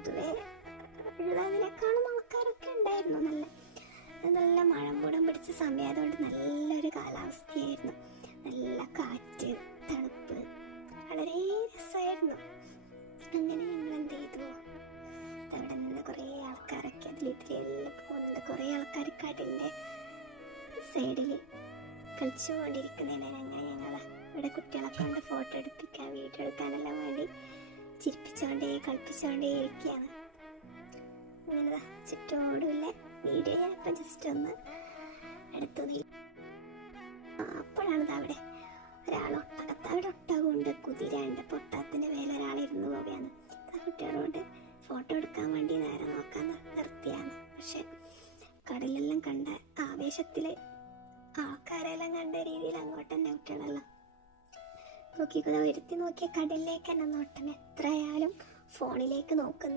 പൊതുവെ ഉള്ളതിനേക്കാളും ആൾക്കാരൊക്കെ ഉണ്ടായിരുന്നു. നല്ല മഴമൂടം പിടിച്ച സമയമായതുകൊണ്ട് നല്ലൊരു കാലാവസ്ഥയായിരുന്നു. നല്ല കാറ്റ്, തണുപ്പ്, വളരെ രസമായിരുന്നു. അങ്ങനെ ഞങ്ങൾ എന്ത് ചെയ്തു, അവിടെ നിന്ന് കുറേ ആൾക്കാരൊക്കെ ഇതിലെല്ലാം പോകുന്നുണ്ട്. കുറേ ആൾക്കാർ കടലിൻ്റെ സൈഡിൽ കളിച്ചുകൊണ്ടിരിക്കുന്നതിനാണ്. അങ്ങനെ ഞങ്ങൾ ഇവിടെ കുട്ടികളെ കൊണ്ട് ഫോട്ടോ എടുപ്പിക്കാൻ, വീഡിയോ എടുക്കാനെല്ലാം വേണ്ടി കളിപ്പിച്ചുകൊണ്ടേ ഇരിക്കുകയാണ്. അങ്ങനെ ചുറ്റോടുമില്ല വീഡിയോ ഞാനിപ്പോൾ ജസ്റ്റ് ഒന്ന് എടുത്തു. അപ്പോഴാണ് അവിടെ അവിടെ ഒട്ടകമുണ്ട്, കുതിരയുണ്ട്. ഒട്ടകത്തിൻ്റെ മേലെ ഒരാളിരുന്ന് പോവുകയാണ്. കുട്ടികളോട് ഫോട്ടോ എടുക്കാൻ വേണ്ടി നേരെ നോക്കാൻ നിർത്തിയാണ്. പക്ഷെ കടലെല്ലാം കണ്ട ആവേശത്തിൽ ആൾക്കാരെല്ലാം കണ്ട രീതിയിൽ അങ്ങോട്ട് തന്നെ കുട്ടികളെല്ലാം നോക്കിയത് വരുത്തി നോക്കിയ കടലിലേക്ക് തന്നെ നോട്ടം. എത്രയായാലും ഫോണിലേക്ക് നോക്കുന്ന